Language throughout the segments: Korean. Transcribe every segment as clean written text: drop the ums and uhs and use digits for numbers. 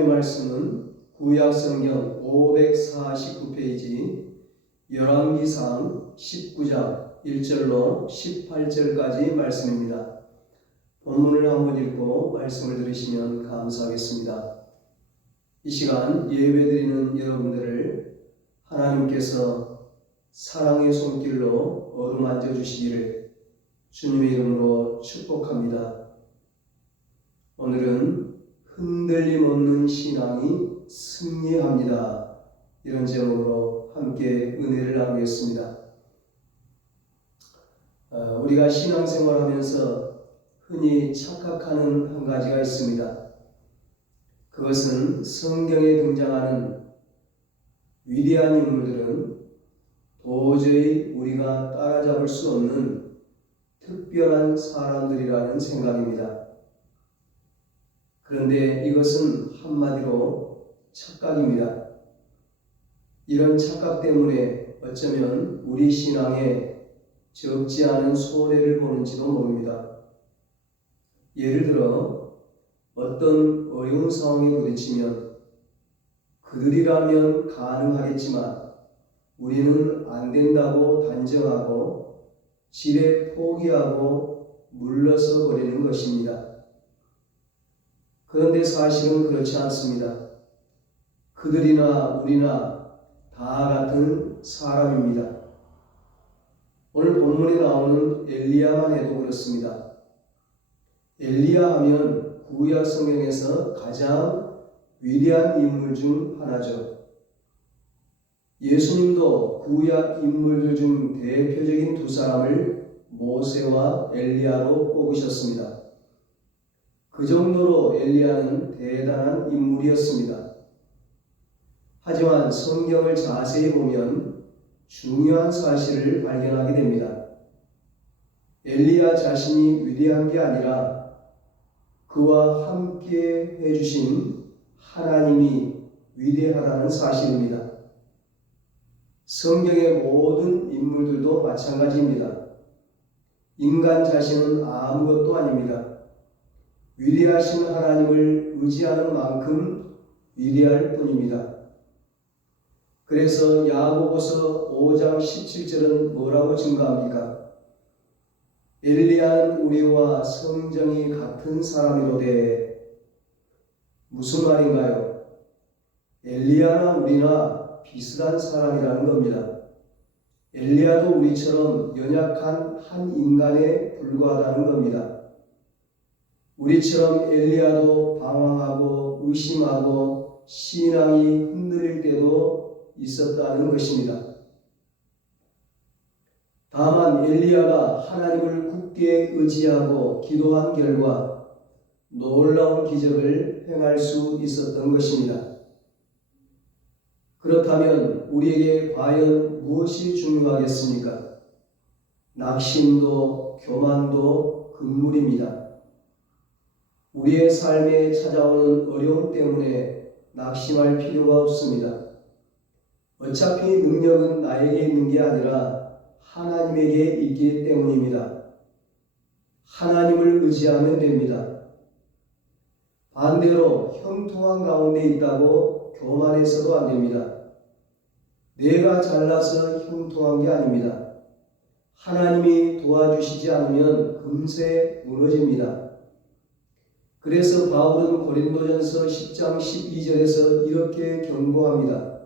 하나님의 말씀은 구약성경 549페이지 열왕기상 19장 1절로 18절까지 말씀입니다. 본문을 한번 읽고 말씀을 들으시면 감사하겠습니다. 이 시간 예배드리는 여러분들을 하나님께서 사랑의 손길로 어루만져 주시기를 주님의 이름으로 축복합니다. 오늘은 흔들림 없는 신앙이 승리합니다. 이런 제목으로 함께 은혜를 나누겠습니다. 우리가 신앙생활하면서 흔히 착각하는 한 가지가 있습니다. 그것은 성경에 등장하는 위대한 인물들은 도저히 우리가 따라잡을 수 없는 특별한 사람들이라는 생각입니다. 그런데 이것은 한마디로 착각입니다. 이런 착각 때문에 어쩌면 우리 신앙에 적지 않은 손해를 보는지도 모릅니다. 예를 들어 어떤 어려운 상황에 부딪히면 그들이라면 가능하겠지만 우리는 안 된다고 단정하고 지레 포기하고 물러서 버리는 것입니다. 그런데 사실은 그렇지 않습니다. 그들이나 우리나 다 같은 사람입니다. 오늘 본문에 나오는 엘리야만 해도 그렇습니다. 엘리야 하면 구약 성경에서 가장 위대한 인물 중 하나죠. 예수님도 구약 인물들 중 대표적인 두 사람을 모세와 엘리야로 꼽으셨습니다. 그 정도로 엘리야는 대단한 인물이었습니다. 하지만 성경을 자세히 보면 중요한 사실을 발견하게 됩니다. 엘리야 자신이 위대한 게 아니라 그와 함께 해주신 하나님이 위대하다는 사실입니다. 성경의 모든 인물들도 마찬가지입니다. 인간 자신은 아무것도 아닙니다. 위대하신 하나님을 의지하는 만큼 위대할 뿐입니다. 그래서 야고보서 5장 17절은 뭐라고 증거합니까? 엘리야는 우리와 성정이 같은 사람이로되. 무슨 말인가요? 엘리야나 우리나 비슷한 사람이라는 겁니다. 엘리야도 우리처럼 연약한 한 인간에 불과하다는 겁니다. 우리처럼 엘리야도 방황하고 의심하고 신앙이 흔들릴 때도 있었다는 것입니다. 다만 엘리야가 하나님을 굳게 의지하고 기도한 결과 놀라운 기적을 행할 수 있었던 것입니다. 그렇다면 우리에게 과연 무엇이 중요하겠습니까? 낙심도 교만도 금물입니다. 우리의 삶에 찾아오는 어려움 때문에 낙심할 필요가 없습니다. 어차피 능력은 나에게 있는 게 아니라 하나님에게 있기 때문입니다. 하나님을 의지하면 됩니다. 반대로 형통한 가운데 있다고 교만해서도 안 됩니다. 내가 잘나서 형통한 게 아닙니다. 하나님이 도와주시지 않으면 금세 무너집니다. 그래서 바울은 고린도전서 10장 12절에서 이렇게 경고합니다.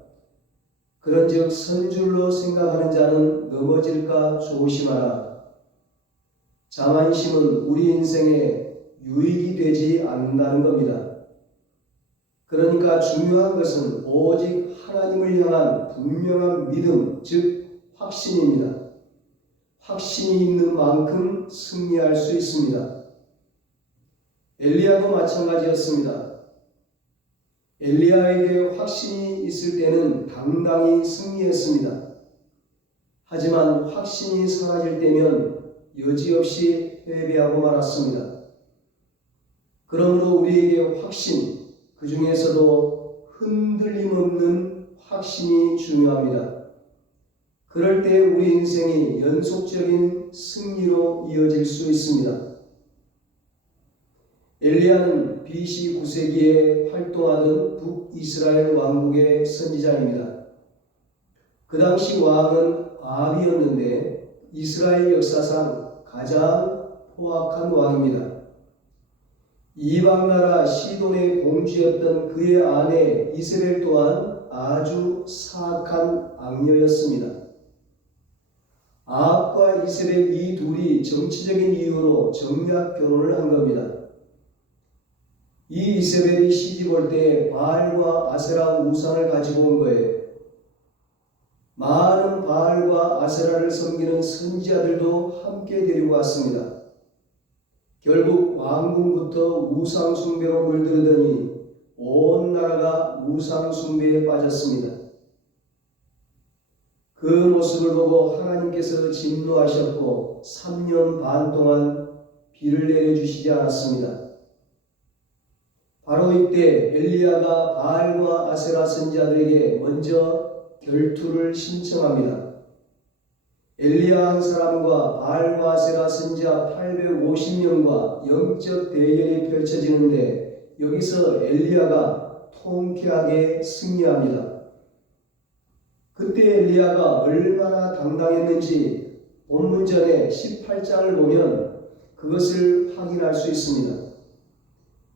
그런즉 선줄로 생각하는 자는 넘어질까 조심하라. 자만심은 우리 인생에 유익이 되지 않는다는 겁니다. 그러니까 중요한 것은 오직 하나님을 향한 분명한 믿음, 즉 확신입니다. 확신이 있는 만큼 승리할 수 있습니다. 엘리야도 마찬가지였습니다. 엘리야에게 확신이 있을 때는 당당히 승리했습니다. 하지만 확신이 사라질 때면 여지없이 패배하고 말았습니다. 그러므로 우리에게 확신, 그 중에서도 흔들림 없는 확신이 중요합니다. 그럴 때 우리 인생이 연속적인 승리로 이어질 수 있습니다. 엘리야는 BC 9세기에 활동하던 북이스라엘 왕국의 선지자입니다. 그 당시 왕은 아합이었는데 이스라엘 역사상 가장 포악한 왕입니다. 이방 나라 시돈의 공주였던 그의 아내 이세벨 또한 아주 사악한 악녀였습니다. 아합과 이세벨 이 둘이 정치적인 이유로 정략 결혼을 한 겁니다. 이 이세벨이 시집 올 때 바알과 아세라 우상을 가지고 온 거예요. 많은 바알과 아세라를 섬기는 선지자들도 함께 데리고 왔습니다. 결국 왕궁부터 우상 숭배로 물들더니 온 나라가 우상 숭배에 빠졌습니다. 그 모습을 보고 하나님께서 진노하셨고 3년 반 동안 비를 내려주시지 않았습니다. 바로 이때 엘리야가 바알과 아세라 선지자들에게 먼저 결투를 신청합니다. 엘리야 한 사람과 바알과 아세라 선지자 850명과 영적 대결이 펼쳐지는데 여기서 엘리야가 통쾌하게 승리합니다. 그때 엘리야가 얼마나 당당했는지 본문전에 18장을 보면 그것을 확인할 수 있습니다.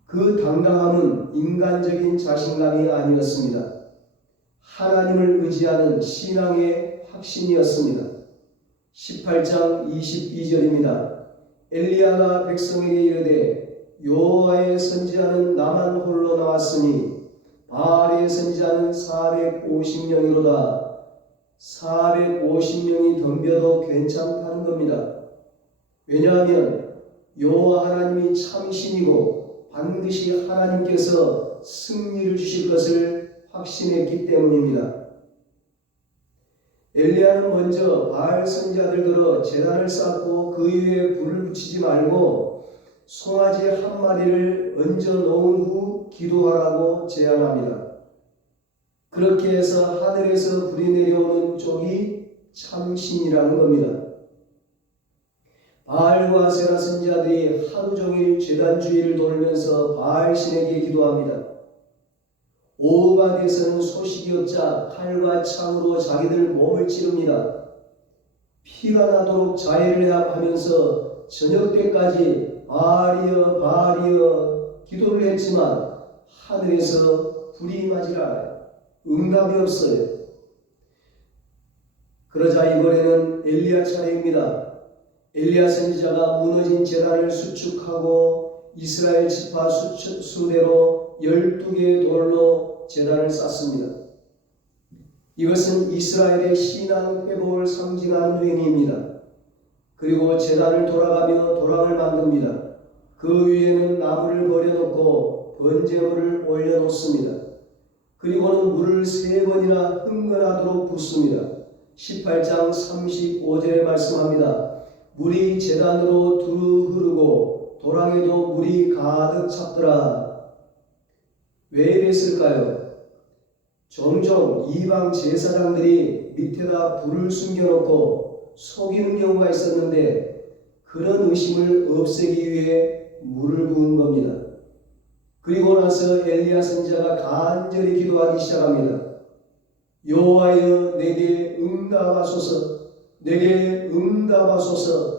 그 당당함은 인간적인 자신감이 아니었습니다. 하나님을 의지하는 신앙의 확신이었습니다. 18장 22절입니다. 엘리야가 백성에게 이르되 여호와의 선지자는 나만 홀로 나왔으니 바알의 선지자는 450명이로다. 450명이 덤벼도 괜찮다는 겁니다. 왜냐하면 여호와 하나님이 참신이고 반드시 하나님께서 승리를 주실 것을 확신했기 때문입니다. 엘리야는 먼저 바알 선지자들더러 제단을 쌓고 그 위에 불을 붙이지 말고 송아지 한 마리를 얹어 놓은 후 기도하라고 제안합니다. 그렇게 해서 하늘에서 불이 내려오는 쪽이 참신이라는 겁니다. 바알과 아세라 선지자들이 하루 종일 제단 주위를 돌면서 바알 신에게 기도합니다. 오후가 돼서는 소식이 없자 칼과 창으로 자기들 몸을 찌릅니다. 피가 나도록 자해를 하면서 저녁 때까지 바알이여 바알이여 기도를 했지만 하늘에서 불이 임하질 않아요. 응답이 없어요. 그러자 이번에는 엘리야 차례입니다. 엘리야 선지자가 무너진 제단을 수축하고 이스라엘 지파 수대로 12개의 돌로 제단을 쌓습니다. 이것은 이스라엘의 신앙 회복을 상징하는 행위입니다. 그리고 제단을 돌아가며 도랑을 만듭니다. 그 위에는 나무를 버려놓고 번제물을 올려놓습니다. 그리고는 물을 3번이나 흥건하도록 붓습니다. 18장 35절에 말씀합니다. 물이 제단으로 두루 흐르고 도랑에도 물이 가득 찼더라. 왜 이랬을까요? 종종 이방 제사장들이 밑에다 불을 숨겨놓고 속이는 경우가 있었는데 그런 의심을 없애기 위해 물을 부은 겁니다. 그리고 나서 엘리야 선지자가 간절히 기도하기 시작합니다. 여호와여 내게 응답하소서, 내게 응답하소서.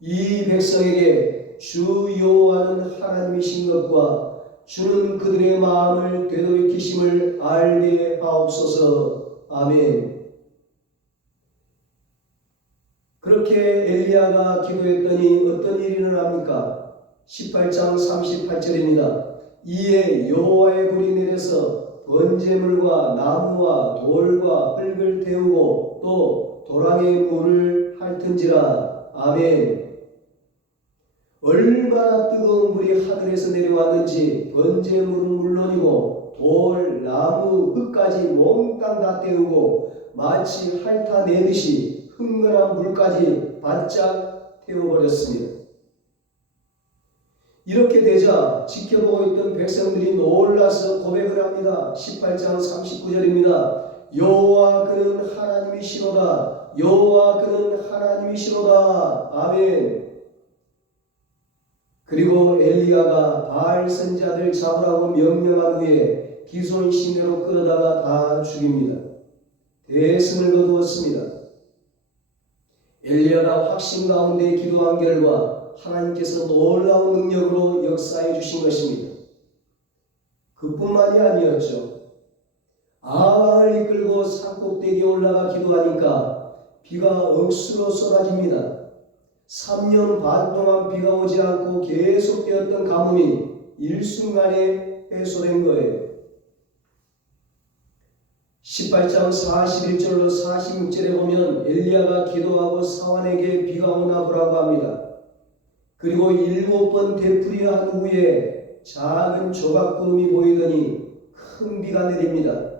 이 백성에게 주 여호와는 하나님이신 것과 주는 그들의 마음을 되돌이키심을 알게 하옵소서. 아멘. 그렇게 엘리야가 기도했더니 어떤 일이 일어납니까? 18장 38절입니다. 이에 여호와의 불이 내려서 번제물과 나무와 돌과 흙을 태우고 또 도랑에 물을 핥은지라. 아멘. 얼마나 뜨거운 물이 하늘에서 내려왔는지 번제물은 물론이고 돌, 나무, 흙까지 몽땅 다 태우고 마치 핥아내듯이 흥건한 물까지 바짝 태워버렸습니다. 이렇게 되자 지켜보고 있던 백성들이 놀라서 고백을 합니다. 18장 39절입니다. 여호와 그는 하나님이시로다. 여호와 그는 하나님이시로다. 아멘. 그리고 엘리야가 바알 선지자들 잡으라고 명령한 후에 기손 시내로 끌어다가 다 죽입니다. 대승을 거두었습니다. 엘리야가 확신 가운데 기도한 결과 하나님께서 놀라운 능력으로 역사해 주신 것입니다. 그뿐만이 아니었죠. 아왕을 이끌고 산꼭대기에 올라가 기도하니까 비가 억수로 쏟아집니다. 3년 반 동안 비가 오지 않고 계속되었던 가뭄이 일순간에 해소된 거예요. 18장 41절로 46절에 보면 엘리야가 기도하고 사환에게 비가 오나 보라고 합니다. 그리고 7번 되풀이한 후에 작은 조각구름이 보이더니 큰 비가 내립니다.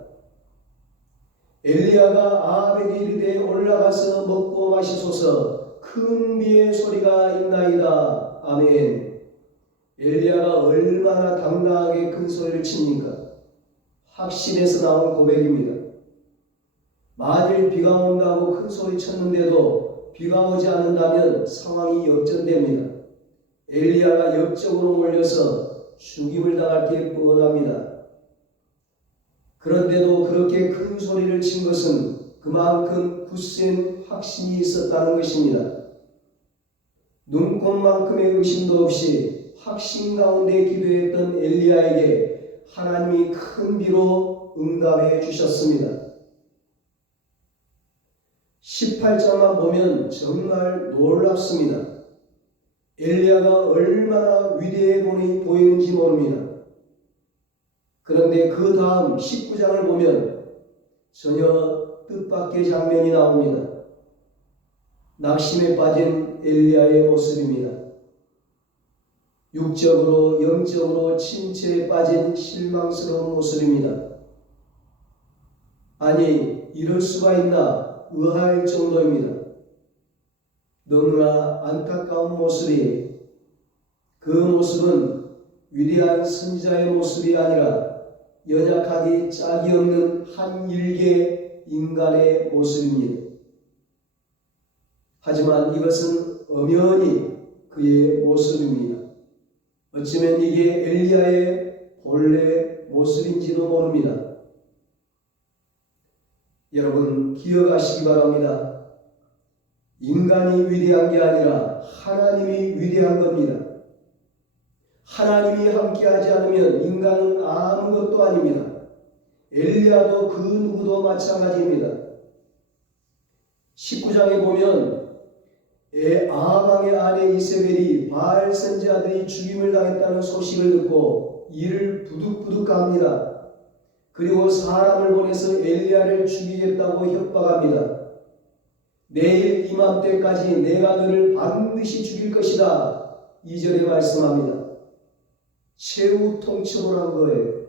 엘리야가 아합에게 이르되 올라가서 먹고 마시소서, 큰 비의 소리가 있나이다. 아멘. 엘리야가 얼마나 당당하게 큰 소리를 칩니까? 확신에서 나온 고백입니다. 만일 비가 온다고 큰 소리 쳤는데도 비가 오지 않는다면 상황이 역전됩니다. 엘리야가 역적으로 몰려서 죽임을 당할 게 뻔합니다. 그런데도 그렇게 큰 소리를 친 것은 그만큼 굳센 확신이 있었다는 것입니다. 눈꽃만큼의 의심도 없이 확신 가운데 기도했던 엘리야에게 하나님이 큰 비로 응답해 주셨습니다. 18장만 보면 정말 놀랍습니다. 엘리야가 얼마나 위대해 보이는지 모릅니다. 그런데 그 다음 19장을 보면 전혀 뜻밖의 장면이 나옵니다. 낙심에 빠진 엘리야의 모습입니다. 육적으로 영적으로 침체에 빠진 실망스러운 모습입니다. 아니, 이럴 수가 있나 의아할 정도입니다. 너무나 안타까운 모습이에요. 그 모습은 위대한 선지자의 모습이 아니라 연약하기 짝이 없는 한 일개 인간의 모습입니다. 하지만 이것은 엄연히 그의 모습입니다. 어쩌면 이게 엘리야의 본래 모습인지도 모릅니다. 여러분 기억하시기 바랍니다. 인간이 위대한 게 아니라 하나님이 위대한 겁니다. 하나님이 함께하지 않으면 인간은 아무것도 아닙니다. 엘리야도 그 누구도 마찬가지입니다. 19장에 보면 아방의 아내 이세벨이 바알 선지자들이 죽임을 당했다는 소식을 듣고 이를 부득부득합니다. 그리고 사람을 보내서 엘리야를 죽이겠다고 협박합니다. 내일 이맘때까지 내가 너를 반드시 죽일 것이다. 2절에 말씀합니다. 최후 통첩을 한 거예요.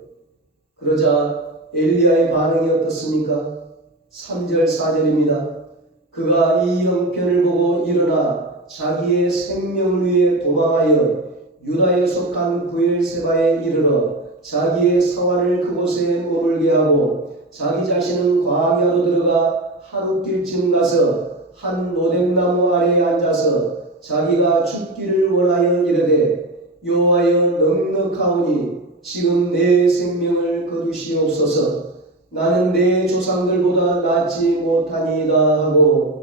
그러자 엘리야의 반응이 어떻습니까? 3절 4절입니다. 그가 이 형편을 보고 일어나 자기의 생명을 위해 도망하여 유다에 속한 브엘세바에 이르러 자기의 사활을 그곳에 머물게 하고 자기 자신은 광야로 들어가 하룻길쯤 가서 한 로뎀나무 아래에 앉아서 자기가 죽기를 원하여 이르되 여호와여 넉넉하오니 지금 내 생명을 거두시옵소서. 나는 내 조상들보다 낫지 못하니이다 하고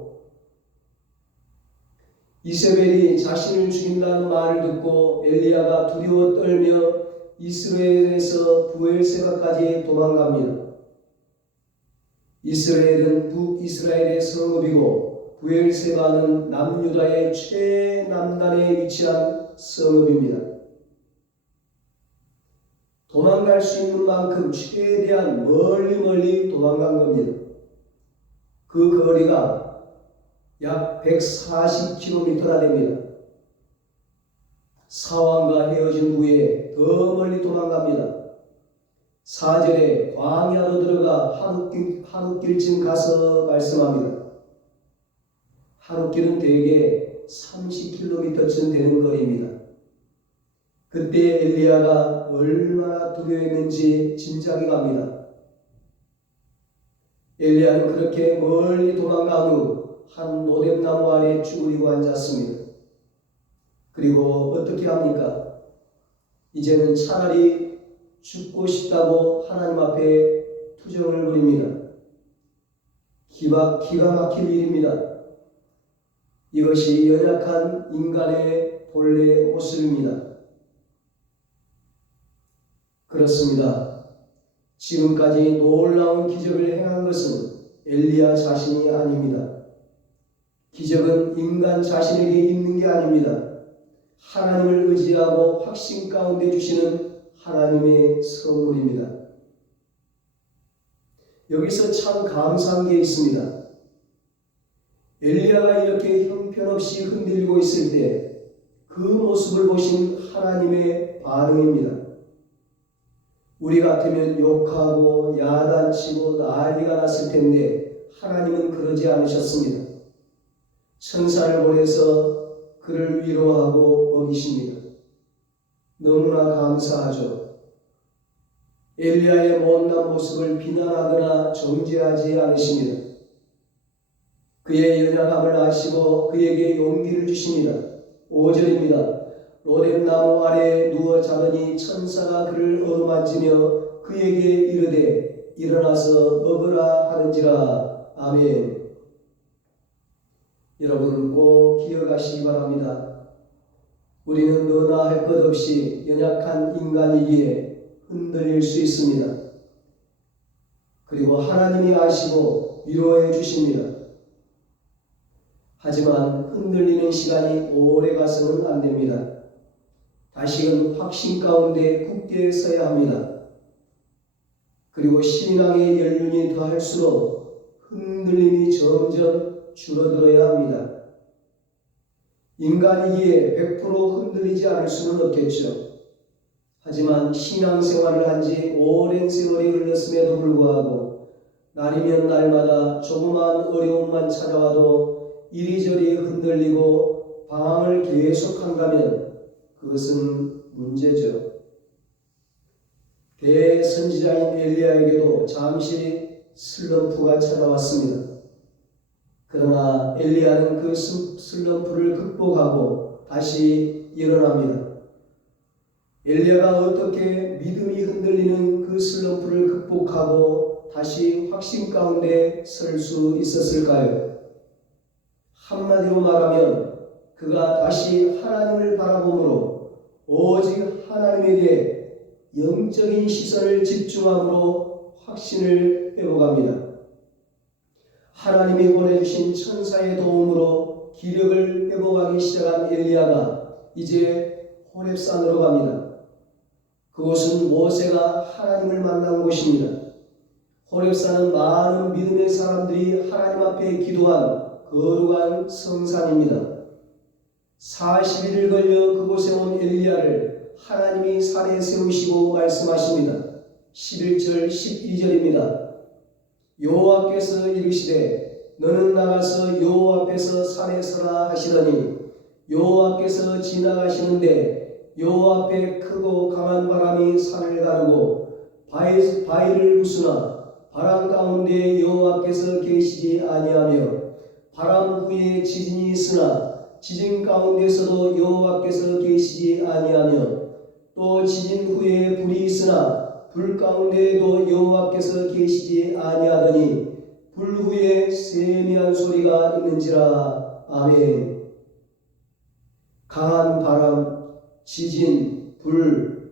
이세벨이 자신을 죽인다는 말을 듣고 엘리야가 두려워 떨며 이스라엘에서 브엘세바까지 도망갑니다. 이스라엘은 북이스라엘의 성읍이고 브엘세바는 남유다의 최남단에 위치한 성읍입니다. 도망갈 수 있는 만큼 최대한 멀리 도망간 겁니다. 그 거리가 약 140km나 됩니다. 사왕과 헤어진 후에 더 멀리 도망갑니다. 4절에 광야로 들어가 하룻길쯤 가서 말씀합니다. 하룻길은 대개 30km쯤 되는 거리입니다. 그때 엘리야가 얼마나 두려워했는지 짐작이 갑니다. 엘리야는 그렇게 멀리 도망간 후 한 로뎀나무 아래 쭈그리고 앉았습니다. 그리고 어떻게 합니까? 이제는 차라리 죽고 싶다고 하나님 앞에 투정을 부립니다. 기가 막힐 일입니다. 이것이 연약한 인간의 본래 모습입니다. 그렇습니다. 지금까지 놀라운 기적을 행한 것은 엘리야 자신이 아닙니다. 기적은 인간 자신에게 있는 게 아닙니다. 하나님을 의지하고 확신 가운데 주시는 하나님의 선물입니다. 여기서 참 감사한 게 있습니다. 엘리야가 이렇게 형편없이 흔들리고 있을 때 그 모습을 보신 하나님의 반응입니다. 우리 같으면 욕하고 야단치고 난리가 났을 텐데 하나님은 그러지 않으셨습니다. 천사를 보내서 그를 위로하고 먹이십니다. 너무나 감사하죠. 엘리야의 못난 모습을 비난하거나 정죄하지 않으십니다. 그의 연약함을 아시고 그에게 용기를 주십니다. 5절입니다. 로뎀나무 아래에 누워 자더니 천사가 그를 어루만지며 그에게 이르되 일어나서 먹으라 하는지라. 아멘. 여러분 꼭 기억하시기 바랍니다. 우리는 너나 할 것 없이 연약한 인간이기에 흔들릴 수 있습니다. 그리고 하나님이 아시고 위로해 주십니다. 하지만 흔들리는 시간이 오래 가서는 안 됩니다. 다시금 확신 가운데 굳게 서야 합니다. 그리고 신앙의 연륜이 더할수록 흔들림이 점점 줄어들어야 합니다. 인간이기에 100% 흔들리지 않을 수는 없겠죠. 하지만 신앙생활을 한 지 오랜 세월이 흘렀음에도 불구하고 날이면 날마다 조그만 어려움만 찾아와도 이리저리 흔들리고 방황을 계속한다면 그것은 문제죠. 대선지자인 엘리야에게도 잠시 슬럼프가 찾아왔습니다. 그러나 엘리야는 그 슬럼프를 극복하고 다시 일어납니다. 엘리야가 어떻게 믿음이 흔들리는 그 슬럼프를 극복하고 다시 확신 가운데 설 수 있었을까요? 한마디로 말하면 그가 다시 하나님을 바라보므로 오직 하나님에게 영적인 시선을 집중함으로 확신을 회복합니다. 하나님이 보내주신 천사의 도움으로 기력을 회복하기 시작한 엘리야가 이제 호렙산으로 갑니다. 그곳은 모세가 하나님을 만난 곳입니다. 호렙산은 많은 믿음의 사람들이 하나님 앞에 기도한 거룩한 성산입니다. 40일을 걸려 그곳에 온 엘리야를 하나님이 산에 세우시고 말씀하십니다. 11절 12절입니다. 여호와께서 이르시되 너는 나가서 여호와 앞에서 산에 서라 하시더니 여호와께서 지나가시는데 여호와 앞에 크고 강한 바람이 산을 가르고 바위를 부수나 바람 가운데 여호와께서 계시지 아니하며 바람 후에 지진이 있으나 지진 가운데서도 여호와께서 계시지 아니하며 또 지진 후에 불이 있으나 불 가운데에도 여호와께서 계시지 아니하더니 불 후에 세미한 소리가 있는지라. 아멘. 강한 바람, 지진, 불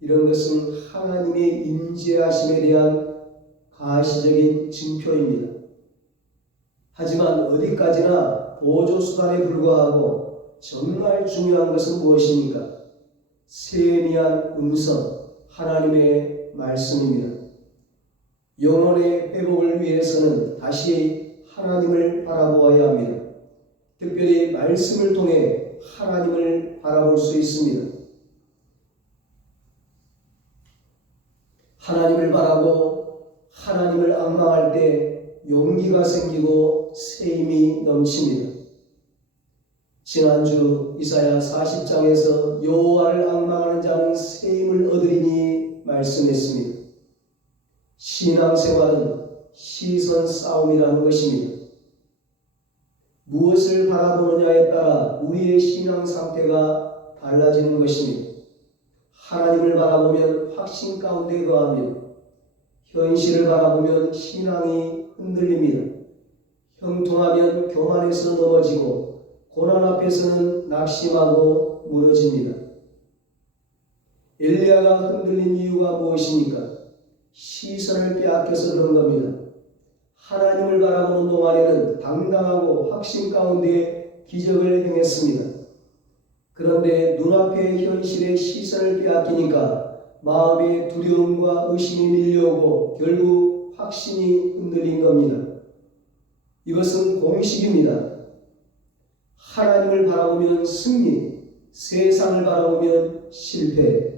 이런 것은 하나님의 임재하심에 대한 가시적인 증표입니다. 하지만 어디까지나 보조수단에 불과하고 정말 중요한 것은 무엇입니까? 세미한 음성, 하나님의 말씀입니다. 영혼의 회복을 위해서는 다시 하나님을 바라보아야 합니다. 특별히 말씀을 통해 하나님을 바라볼 수 있습니다. 하나님을 바라보 하나님을 앙망할 때 용기가 생기고 새 힘이 넘칩니다. 지난주 이사야 40장에서 여호와를 앙망하는 자는 새 힘을 얻으리니 말씀했습니다. 신앙생활은 시선 싸움이라는 것입니다. 무엇을 바라보느냐에 따라 우리의 신앙 상태가 달라지는 것입니다. 하나님을 바라보면 확신 가운데 거합니다. 현실을 바라보면 신앙이 흔들립니다. 형통하면 교만해서 넘어지고 고난 앞에서는 낙심하고 무너집니다. 엘리야가 흔들린 이유가 무엇입니까? 시선을 빼앗겨서 그런 겁니다. 하나님을 바라보는 동안에는 당당하고 확신 가운데 기적을 행했습니다. 그런데 눈앞의 현실의 시선을 빼앗기니까 마음의 두려움과 의심이 밀려오고 결국 확신이 흔들린 겁니다. 이것은 공식입니다. 하나님을 바라보면 승리, 세상을 바라보면 실패.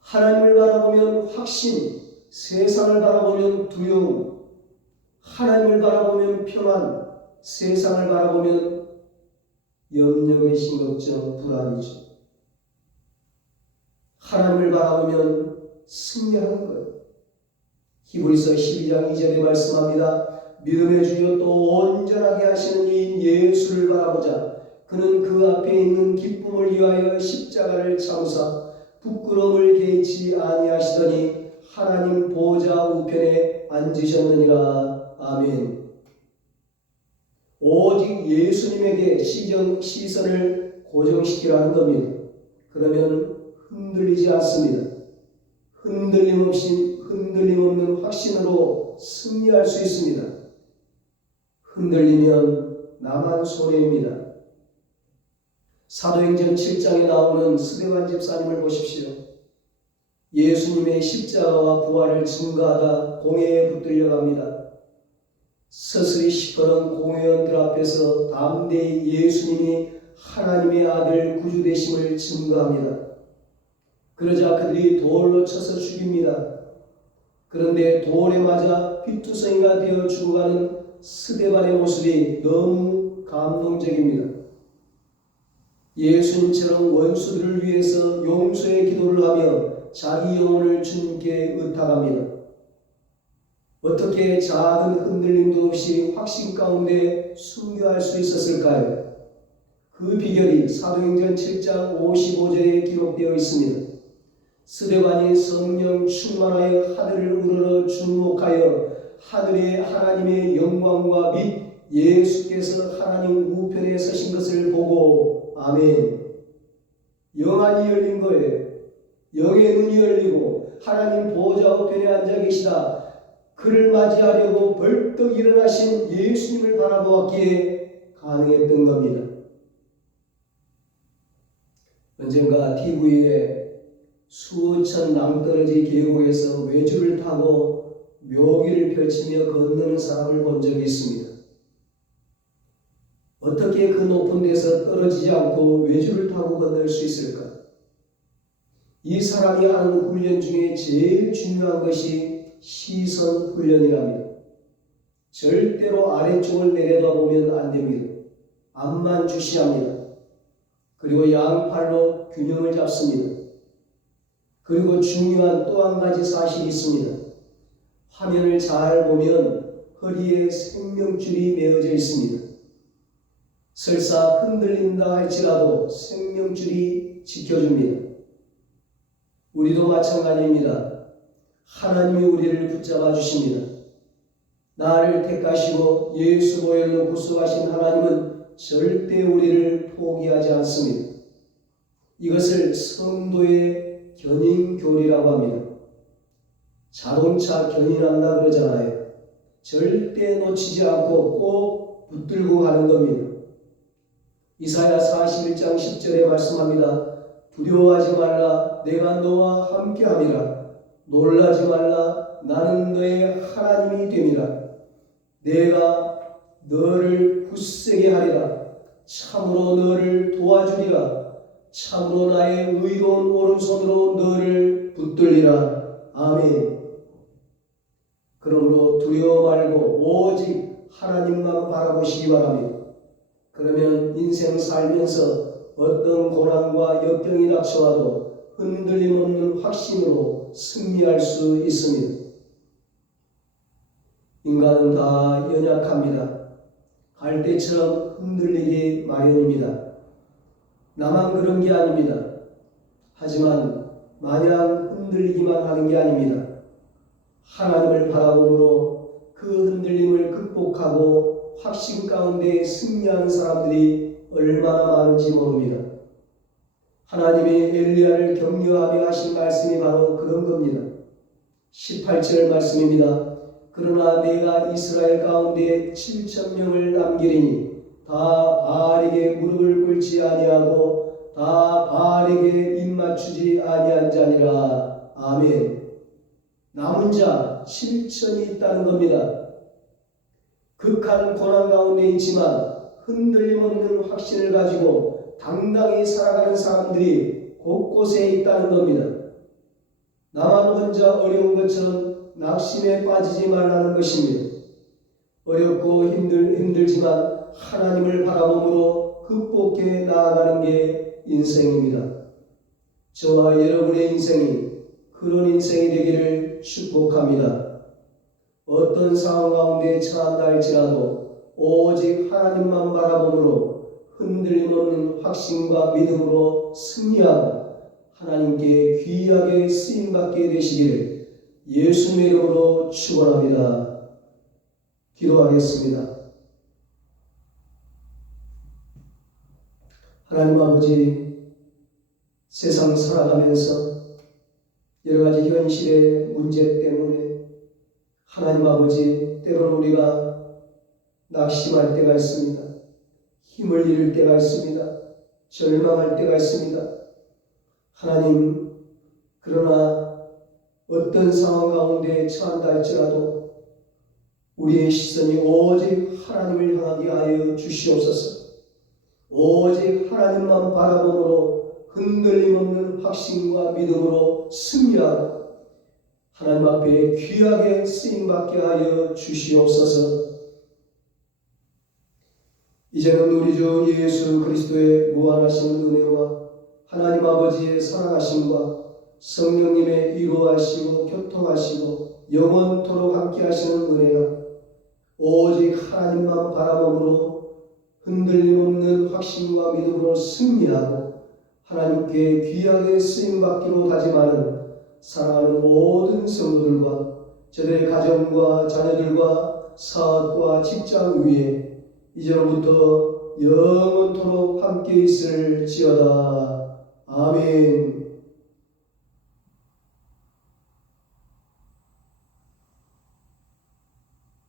하나님을 바라보면 확신, 세상을 바라보면 두려움, 하나님을 바라보면 평안, 세상을 바라보면 염려의 심걱정, 불안이죠. 하나님을 바라보면 승리하는 거예요. 히브리서 12장 2절에 말씀합니다. 믿음의 주여 또 온전하게 하시는 이 예수를 바라보자. 그는 그 앞에 있는 기쁨을 위하여 십자가를 참으사 부끄러움을 개의치 아니하시더니 하나님 보좌 우편에 앉으셨느니라. 아멘. 오직 예수님에게 시선을 고정시키라는 겁니다. 그러면 흔들리지 않습니다. 흔들림 없는 확신으로 승리할 수 있습니다. 흔들리면 나만 손해입니다. 사도행전 7장에 나오는 스데반 집사님을 보십시오. 예수님의 십자가와 부활을 증거하다 공회에 붙들려갑니다. 서슬이 시커먼 공회원들 앞에서 담대히 예수님이 하나님의 아들 구주 되심을 증거합니다. 그러자 그들이 돌로 쳐서 죽입니다. 그런데 돌에 맞아 피투성이가 되어 죽어가는 스데반의 모습이 너무 감동적입니다. 예수님처럼 원수들을 위해서 용서의 기도를 하며 자기 영혼을 주님께 의탁합니다. 어떻게 작은 흔들림도 없이 확신 가운데 순교할 수 있었을까요? 그 비결이 사도행전 7장 55절에 기록되어 있습니다. 스데반이 성령 충만하여 하늘을 우러러 주목하여 하늘의 하나님의 영광과 및 예수께서 하나님 우편에 서신 것을 보고 아멘. 영안이 열린 거예요. 영의 눈이 열리고 하나님 보좌 우편에 앉아 계시다. 그를 맞이하려고 벌떡 일어나신 예수님을 바라보았기에 가능했던 겁니다. 언젠가 TV에 수천 낭떠러지 계곡에서 외주를 타고 묘기를 펼치며 건너는 사람을 본 적이 있습니다. 어떻게 그 높은 데서 떨어지지 않고 외주를 타고 건널 수 있을까? 이 사람이 하는 훈련 중에 제일 중요한 것이 시선 훈련이랍니다. 절대로 아래쪽을 내려다보면 안 됩니다. 앞만 주시합니다. 그리고 양팔로 균형을 잡습니다. 그리고 중요한 또 한 가지 사실이 있습니다. 화면을 잘 보면 허리에 생명줄이 메어져 있습니다. 설사 흔들린다 할지라도 생명줄이 지켜줍니다. 우리도 마찬가지입니다. 하나님이 우리를 붙잡아 주십니다. 나를 택하시고 예수 보혈로 구속하신 하나님은 절대 우리를 포기하지 않습니다. 이것을 성도의 견인교리라고 합니다. 자동차 견인한다 그러잖아요. 절대 놓치지 않고 꼭 붙들고 가는 겁니다. 이사야 41장 10절에 말씀합니다. 두려워하지 말라. 내가 너와 함께함이라. 놀라지 말라. 나는 너의 하나님이 됨이라. 내가 너를 굳세게 하리라. 참으로 너를 도와주리라. 참으로 나의 의로운 오른손으로 너를 붙들리라. 아멘. 그러므로 두려워 말고 오직 하나님만 바라보시기 바랍니다. 그러면 인생 살면서 어떤 고난과 역경이 닥쳐와도 흔들림 없는 확신으로 승리할 수 있습니다. 인간은 다 연약합니다. 갈대처럼 흔들리기 마련입니다. 나만 그런 게 아닙니다. 하지만 마냥 흔들리기만 하는 게 아닙니다. 하나님을 바라봄으로 그 흔들림을 극복하고 확신 가운데 승리하는 사람들이 얼마나 많은지 모릅니다. 하나님이 엘리야를 격려하며 하신 말씀이 바로 그런 겁니다. 18절 말씀입니다. 그러나 내가 이스라엘 가운데 7,000명을 남기리니 다 바알에게 무릎을 꿇지 아니하고 다 바알에게 입맞추지 아니한 자니라. 아멘. 남은 자 7,000이 있다는 겁니다. 극한 고난 가운데 있지만 흔들림 없는 확신을 가지고 당당히 살아가는 사람들이 곳곳에 있다는 겁니다. 나만 혼자 어려운 것처럼 낙심에 빠지지 말라는 것입니다. 어렵고 힘들지만 하나님을 바라봄으로 극복해 나아가는 게 인생입니다. 저와 여러분의 인생이 그런 인생이 되기를 축복합니다. 어떤 상황 가운데 처한다 할지라도 오직 하나님만 바라봄으로 흔들림 없는 확신과 믿음으로 승리하고 하나님께 귀하게 쓰임받게 되시기를 예수님의 이름으로 축원합니다. 기도하겠습니다. 하나님 아버지, 세상 살아가면서 여러 가지 현실의 문제 때문에 하나님 아버지, 때로는 우리가 낙심할 때가 있습니다. 힘을 잃을 때가 있습니다. 절망할 때가 있습니다. 하나님, 그러나 어떤 상황 가운데 처한다 할지라도 우리의 시선이 오직 하나님을 향하게 하여 주시옵소서. 오직 하나님만 바라봄으로 흔들림 없는 확신과 믿음으로 승리하고 하나님 앞에 귀하게 쓰임받게 하여 주시옵소서. 이제는 우리 주 예수 그리스도의 무한하신 은혜와 하나님 아버지의 사랑하심과 성령님의 위로하시고 교통하시고 영원토록 함께 하시는 은혜가 오직 하나님만 바라봄으로 흔들림 없는 확신과 믿음으로 승리하고 하나님께 귀하게 쓰임받기로 다짐하는 사랑하는 모든 성도들과 저들의 가정과 자녀들과 사업과 직장 위에 이제로부터 영원토록 함께 있을지어다. 아멘.